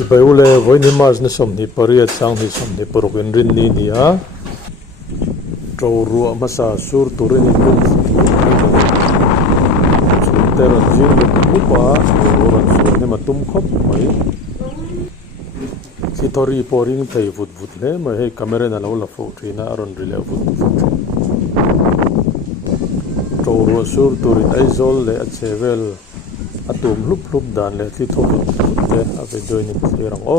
Sibayule voi ni mas na somni pariat sang ni somni porok Inrinni nia tro ruahsur sur turin inmung teron zing upa ruahsur ne matum khop mai sitori poring thei vut vut le mai he camera na lo la fo thina aron rile vut vut tro ruahsur turin aizol le achevel atum lup lup dan le thli thop le ave join in thirang o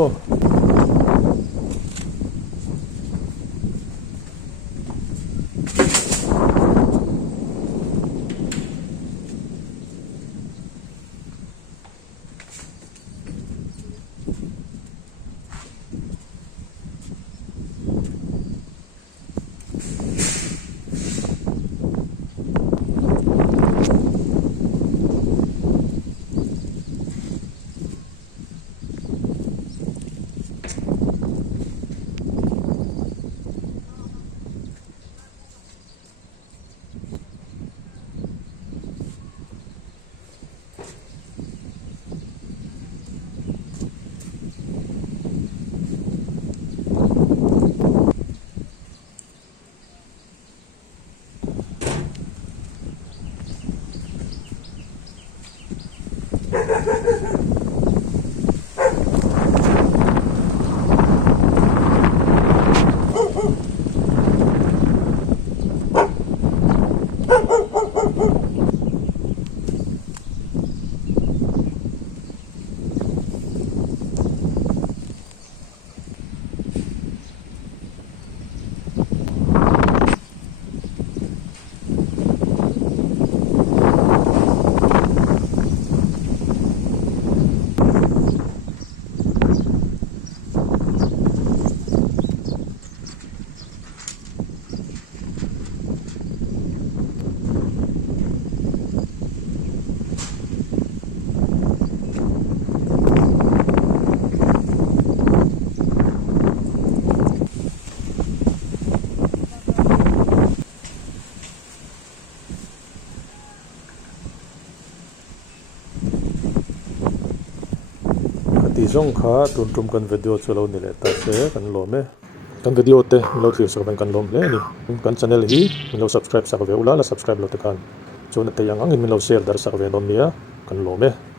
zong kha tun kan video chalo ni le ta se kan lo me kan video te lo thir so kan lom le ni kan channel hi lo subscribe sa ve ula la subscribe lo te kan chona te yang angin lo share dar sa ve nom nia kan lo me